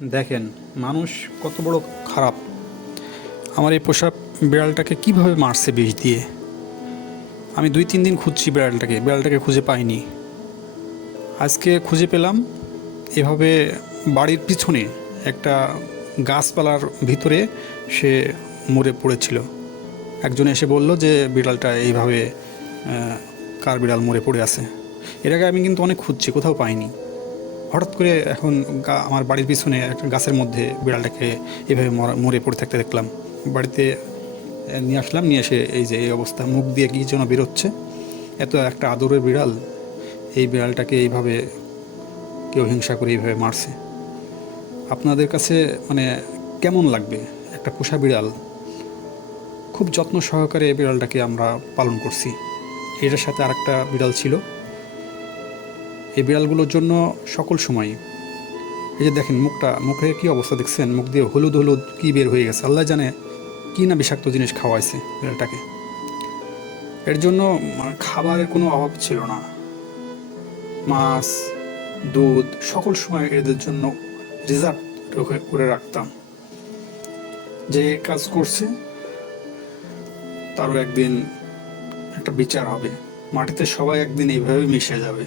দেখেন মানুষ কত বড় খারাপ। আমার এই পোষা বিড়ালটাকে কিভাবে মারছে বিষ দিয়ে। আমি 2-3 দিন খুঁজছি বিড়ালটাকে খুঁজে পাইনি। আজকে খুঁজে পেলাম। এভাবে বাড়ির পিছনে একটা গাছপালার ভিতরে সে মরে পড়েছিল। একজন এসে বলল যে বিড়ালটা এইভাবে কার বিড়াল মরে পড়ে আছে। এর আগে আমি কিন্তু অনেক খুঁজছি, কোথাও পাইনি। হঠাৎ করে এখন আমার বাড়ির পিছনে একটা গাছের মধ্যে বিড়ালটাকে এভাবে মরে পড়ে থাকতে দেখলাম। বাড়িতে নিয়ে আসলাম, নিয়ে এসে এই যে এই অবস্থা, মুখ দিয়ে কী যেন বেরোচ্ছে। এত একটা আদরের বিড়াল, এই বিড়ালটাকে এইভাবে কেউ হিংসা করে এইভাবে মারছে। আপনাদের কাছে মানে কেমন লাগবে? একটা পোষা বিড়াল, খুব যত্ন সহকারে এই বিড়ালটাকে আমরা পালন করছি। এটার সাথে আরেকটা বিড়াল ছিল। এই বিড়ালগুলোর জন্য সকল সময়, এই যে দেখেন মুখের কী অবস্থা দেখছেন, মুখ দিয়ে হলুদ হলুদ কী বের হয়ে গেছে, আল্লাহ জানে কী না বিষাক্ত জিনিস খাওয়াইছে বিড়ালটাকে। এর জন্য খাবারের কোনো অভাব ছিল না। মাছ, দুধ সকল সময় এদের জন্য রিজার্ভ করে রাখতাম। যে কাজ করছে তারও একদিন একটা বিচার হবে। মাটিতে সবাই একদিন এইভাবে মিশে যাবে।